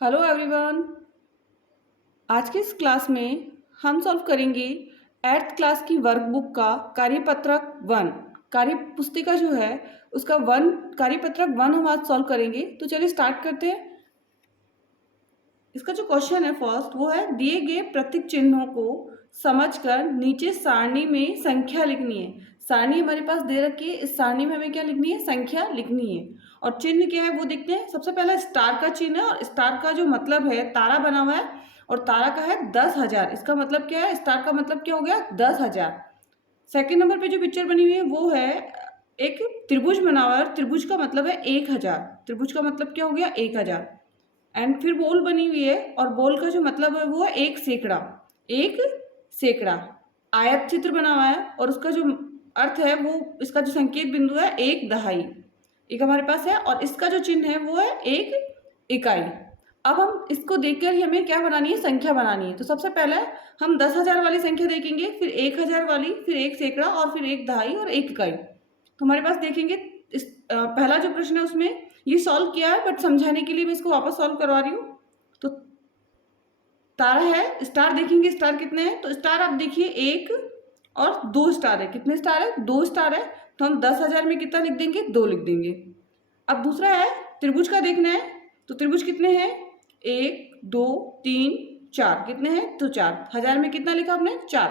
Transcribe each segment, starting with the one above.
Hello everyone. आज के इस क्लास में हम सॉल्व करेंगे 8th क्लास की वर्कबुक का कार्यपत्रक 1 कार्य पुस्तिका जो है उसका कार्यपत्रक 1 हम आज सॉल्व करेंगे। तो चलिए स्टार्ट करते हैं। इसका जो क्वेश्चन है फर्स्ट वो है दिए गए प्रतीक चिन्हों को समझकर नीचे सारणी में संख्या लिखनी है। सारणी हमारे पास दे रखी है, इस सारणी में हमें क्या लिखनी है? संख्या लिखनी है। और चिन्ह क्या है वो देखते हैं। सबसे पहला स्टार का चिन्ह है और स्टार का जो मतलब है तारा बना हुआ है और तारा का है 10,000। इसका मतलब क्या है? स्टार का मतलब क्या हो गया? 10,000। सेकेंड नंबर पे जो पिक्चर बनी हुई है वो है एक त्रिभुज बना हुआ है और त्रिभुज का मतलब है 1,000। त्रिभुज का मतलब क्या हो गया? 1,000। एंड फिर बॉल बनी हुई है और बॉल का जो मतलब है वो है 1 सैकड़ा। 1 सैकड़ा आयत चित्र बना हुआ है और उसका जो अर्थ है वो इसका जो संकेत बिंदु है 1 दहाई एक हमारे पास है और इसका जो चिन्ह है वो है 1 इकाई। अब हम इसको देखकर ही हमें क्या बनानी है? संख्या बनानी है। तो सबसे पहले हम 10,000 वाली संख्या देखेंगे, फिर 1,000 वाली, फिर 1 सैकड़ा और फिर 1 दहाई और 1 इकाई। तो हमारे पास देखेंगे इस पहला जो प्रश्न है उसमें ये सॉल्व किया है बट समझाने के लिए मैं इसको वापस सॉल्व करवा रही हूँ। तो तारा है, स्टार देखेंगे स्टार कितने हैं। तो स्टार आप देखिए 1 और 2 स्टार है। कितने स्टार है? 2 स्टार है। तो हम 10,000 में कितना लिख देंगे? 2 लिख देंगे। अब दूसरा है त्रिभुज का देखना है। तो त्रिभुज कितने हैं? 1 2 3 4। कितने हैं? तो 4। हजार में कितना लिखा आपने? 4।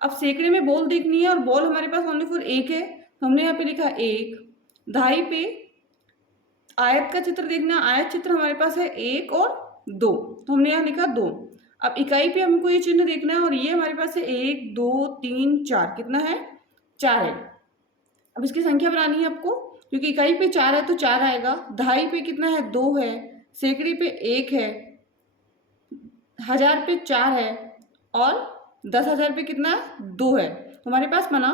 अब सैकड़े में बॉल देखनी है और बॉल हमारे पास ओनली फॉर 1 है तो हमने यहाँ पे लिखा 1। दहाई पे आयत का चित्र देखना, आयत चित्र हमारे पास है 1 और 2 तो हमने यहाँ लिखा 2। अब इकाई पे हमको ये चिन्ह देखना है और ये हमारे पास है 1 2 3 4। कितना है? 4 है। अब इसकी संख्या बनानी है आपको क्योंकि इकाई पे 4 है तो 4 आएगा। दहाई पे कितना है? 2 है। सैकड़े पे 1 है। हजार पे 4 है और 10,000 पे कितना है? 2 है। तो हमारे पास बना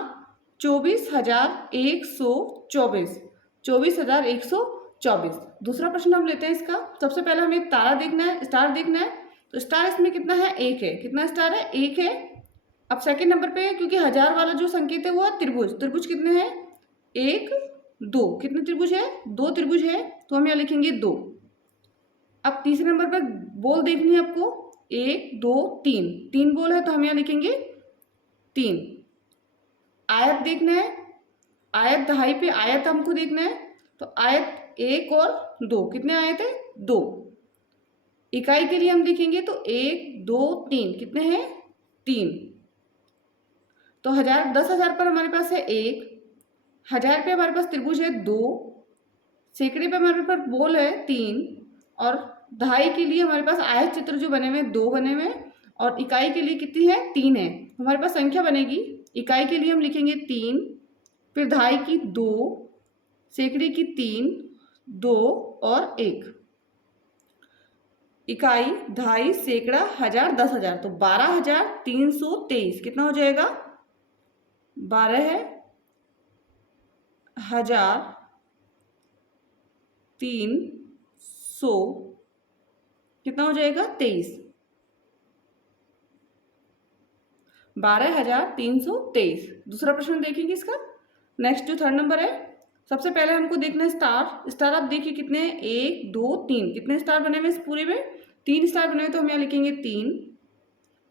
24,124। 24,124। दूसरा प्रश्न हम लेते हैं इसका। सबसे पहले हमें तारा देखना है, स्टार देखना है। तो स्टार इसमें कितना है? 1 है। कितना स्टार है? 1 है। अब सेकेंड नंबर पे क्योंकि हजार वाला जो संकेत है वो है त्रिभुज। त्रिभुज कितने हैं? 1 2। कितने त्रिभुज है? 2 त्रिभुज है तो हम यहाँ लिखेंगे 2। अब तीसरे नंबर पर बॉल देखनी है आपको। 1 2 3। 3 बॉल है तो हम यहाँ लिखेंगे 3। आयत देखना है। आयत दहाई पे आयत हमको देखना है। तो आयत 1 और 2। कितने आयत है? 2। इकाई के लिए हम देखेंगे तो 1 2 3। कितने हैं? 3। तो 10,000 पर हमारे पास है 1। हजार पे हमारे पास त्रिभुज है 2। सैकड़े पे हमारे पास बॉल है 3 और दहाई के लिए हमारे पास आयत चित्र जो बने हुए हैं 2 बने हुए हैं और इकाई के लिए कितनी है? 3 है। हमारे पास संख्या बनेगी। इकाई के लिए हम लिखेंगे 3, फिर दहाई की 2, सैकड़े की 3, 2 और 1। इकाई दहाई सैकड़ा हजार 10,000 तो 12,323। कितना हो जाएगा? 12,300 कितना हो जाएगा? 23। 12,323। दूसरा प्रश्न देखेंगे इसका। नेक्स्ट जो थर्ड नंबर है सबसे पहले हमको देखना है स्टार। स्टार आप देखिए कितने हैं? 1 2 3। कितने स्टार बने हुए इस पूरे में? 3 स्टार बने हुए तो हम यहाँ लिखेंगे 3।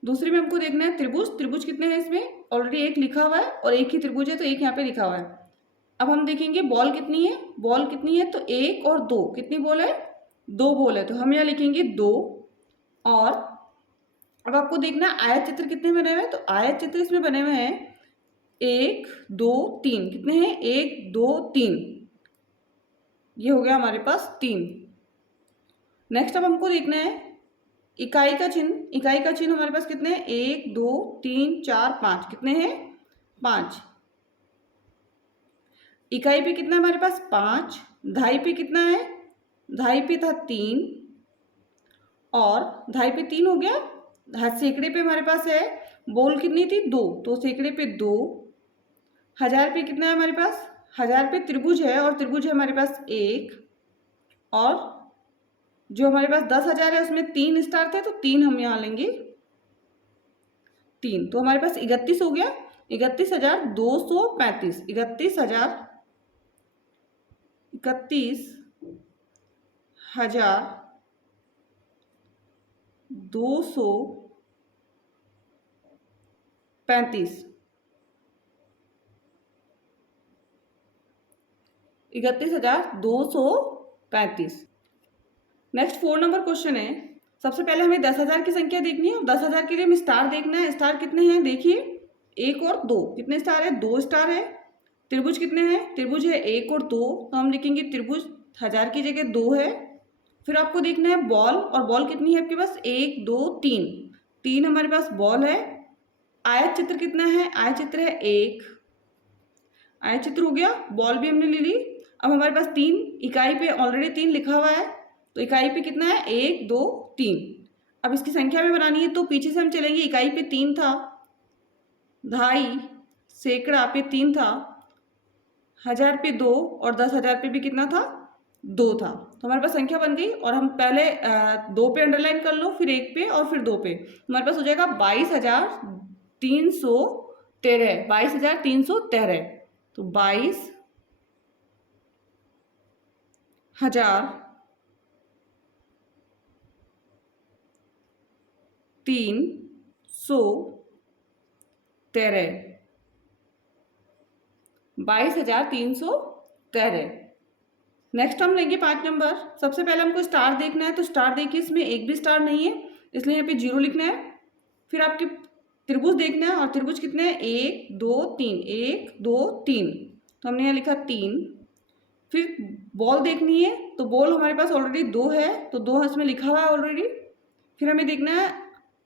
दूसरे में हमको देखना है त्रिभुज। त्रिभुज कितने हैं इसमें? ऑलरेडी 1 लिखा हुआ है और एक ही त्रिभुज है तो 1 यहाँ पे लिखा हुआ है। अब हम देखेंगे बॉल कितनी है। बॉल कितनी है? तो 1 और 2। कितनी बॉल है? 2 बॉल है तो हम यहाँ लिखेंगे 2। और अब आपको देखना है आयत चित्र कितने बने हुए हैं। तो आयत चित्र इसमें बने हुए हैं 1 2 3। कितने हैं? 1 2 3। ये हो गया हमारे पास 3। नेक्स्ट अब हमको देखना है इकाई का चिन्ह। इकाई का चिन्ह हमारे पास कितने हैं? 1 2 3 4 5। कितने हैं? 5। इकाई पे कितना हमारे पास? 5। दहाई पे कितना है? दहाई पे था 3 और दहाई पे 3 हो गया। सैकड़े पे हमारे पास है बॉल कितनी थी? 2 तो सैकड़े पे 2। हजार पे कितना है हमारे पास? हजार पे त्रिभुज है और त्रिभुज है हमारे पास 1 और जो हमारे पास 10,000 है उसमें 3 स्टार थे तो 3 हम यहाँ लेंगे 3। तो हमारे पास 31 हो गया। 31,235। 31,235 235, 31,235। नेक्स्ट 4 नंबर क्वेश्चन है। सबसे पहले हमें 10,000 की संख्या देखनी है और 10,000 के लिए हमें स्टार देखना है। स्टार कितने हैं देखिए, 1 और 2। कितने स्टार है? 2 स्टार है। त्रिभुज कितने हैं? त्रिभुज है 1 और 2, तो हम लिखेंगे त्रिभुज 1000 की जगह 2 है। फिर आपको देखना है बॉल, और बॉल कितनी है आपके पास? 1 2 3, 3 हमारे पास बॉल है। आयत चित्र कितना है? आयत चित्र है 1, आयत चित्र हो गया। बॉल भी हमने ले ली। अब हमारे पास 3 इकाई पे ऑलरेडी 3 लिखा हुआ है, तो इकाई पे कितना है? 1 2 3। अब इसकी संख्या में बनानी है तो पीछे से हम चलेंगे। इकाई पे 3 था, दहाई, सैकड़ा पे 3 था, 1000 पे 2, और 10,000 पे भी कितना था? 2 था। तो हमारे पास संख्या बन गई। और हम पहले 2 पे अंडरलाइन कर लो, फिर 1 पे और फिर 2 पे। हमारे पास हो जाएगा 22,313, 22,313। तो 22,313, 22,313। नेक्स्ट हम लेंगे 5 नंबर। सबसे पहले हमको स्टार देखना है, तो स्टार देखिए इसमें एक भी स्टार नहीं है, इसलिए यहाँ पे 0 लिखना है। फिर आपके त्रिभुज देखना है, और त्रिभुज कितने हैं? 1 2 3, 1 2 3, तो हमने यहाँ लिखा 3। फिर बॉल देखनी है, तो बॉल हमारे पास ऑलरेडी 2 है, तो 2 इसमें लिखा हुआ है ऑलरेडी। फिर हमें देखना है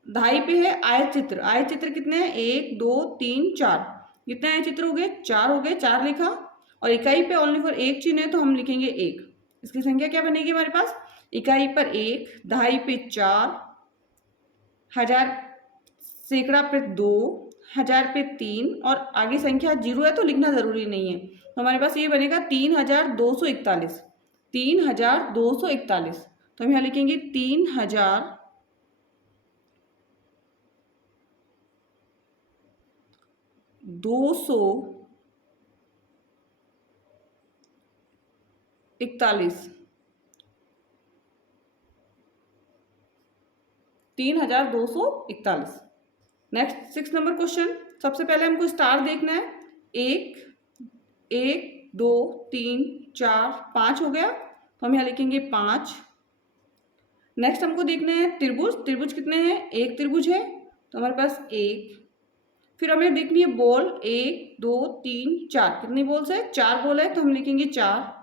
दहाई पे है आयत चित्र। आयत चित्र कितने हैं? 1 2 3 4, कितने आयत चित्र हो गए? 4 हो गए, 4 लिखा। और इकाई पे ओनली फॉर 1 चिन्ह है, तो हम लिखेंगे 1। इसकी संख्या क्या बनेगी हमारे पास? इकाई पर 1, दहाई पे 4, 1000 सैकड़ा पे 2, 1000 पे 3, और आगे संख्या 0 है तो लिखना जरूरी नहीं है। तो हमारे पास ये बनेगा 3,241, 3,241। तो हम यहाँ लिखेंगे 3,241, 3,241। Next 6 number question. सबसे पहले हमको स्टार देखना है। 1 1 2 3 4 5 हो गया, तो हम यहाँ लिखेंगे 5। नेक्स्ट हमको देखना है त्रिभुज। त्रिभुज कितने हैं? एक त्रिभुज है, तो हमारे पास 1। फिर हमें देखनी है बॉल, 1 2 3 4, कितनी बॉल्स है? 4 बॉल है, तो हम लिखेंगे 4।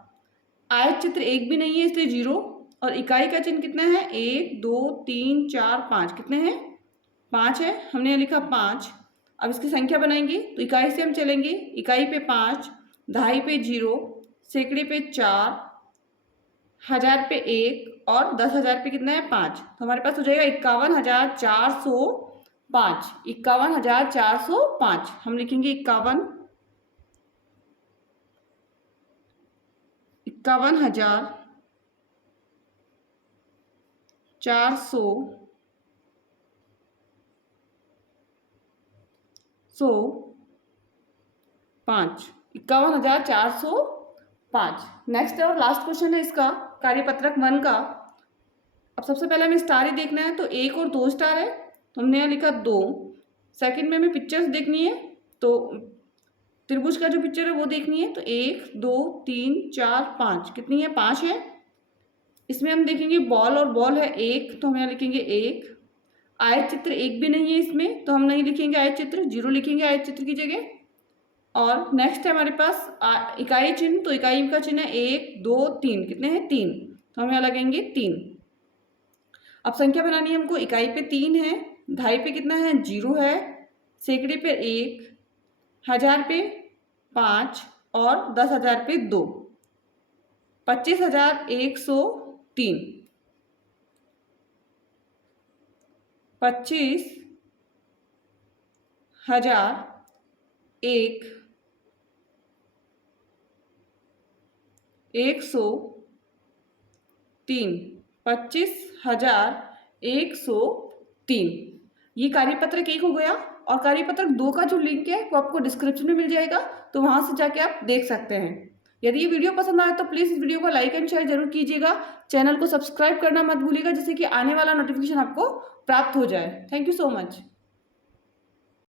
आयत चित्र एक भी नहीं है, इसलिए 0। और इकाई का चिन्ह कितना है? 1 2 3 4 5, कितने हैं? 5 है, हमने यहाँ लिखा 5। अब इसकी संख्या बनाएंगे, तो इकाई से हम चलेंगे। इकाई पे 5, दहाई पे 0, सैकड़े पे 4, 1000 पे 1, और 10,000 पे कितना है? 5। तो हमारे पास हो जाएगा 51,405, 51,405। हम लिखेंगे 51,405, 51,405। नेक्स्ट और लास्ट क्वेश्चन है इसका, कार्यपत्रक 1 का। अब सबसे पहले हमें स्टार ही देखना है, तो 1 और 2 स्टार है, तो हमने यहाँ लिखा 2। सेकंड में हमें पिक्चर्स देखनी है, तो त्रिभुज का जो पिक्चर है वो देखनी है, तो 1 2 3 4 5, कितनी है? 5 है। इसमें हम देखेंगे बॉल, और बॉल है 1, तो हम यहाँ लिखेंगे 1। आयत चित्र एक भी नहीं है इसमें, तो हम नहीं लिखेंगे आयत चित्र, 0 लिखेंगे आयत चित्र की जगह। और नेक्स्ट है हमारे पास इकाई चिन्ह, तो इकाई का चिन्ह है 1 2 3, कितने हैं? 3, तो हम यहाँ लगेंगे 3। अब संख्या बनानी है हमको। इकाई पे 3 है, दहाई पे कितना है? 0 है, सैकड़े पे 1, 1000 पे 5, और 10,000 पे 2, 25,103, 25,103, 25,103। ये कार्यपत्रक 1 हो गया। और कार्यपत्रक 2 का जो लिंक है वो आपको डिस्क्रिप्शन में मिल जाएगा, तो वहाँ से जाके आप देख सकते हैं। यदि ये वीडियो पसंद आए तो प्लीज़ इस वीडियो को लाइक एंड शेयर जरूर कीजिएगा। चैनल को सब्सक्राइब करना मत भूलिएगा, जिससे कि आने वाला नोटिफिकेशन आपको प्राप्त हो जाए। Thank you so much.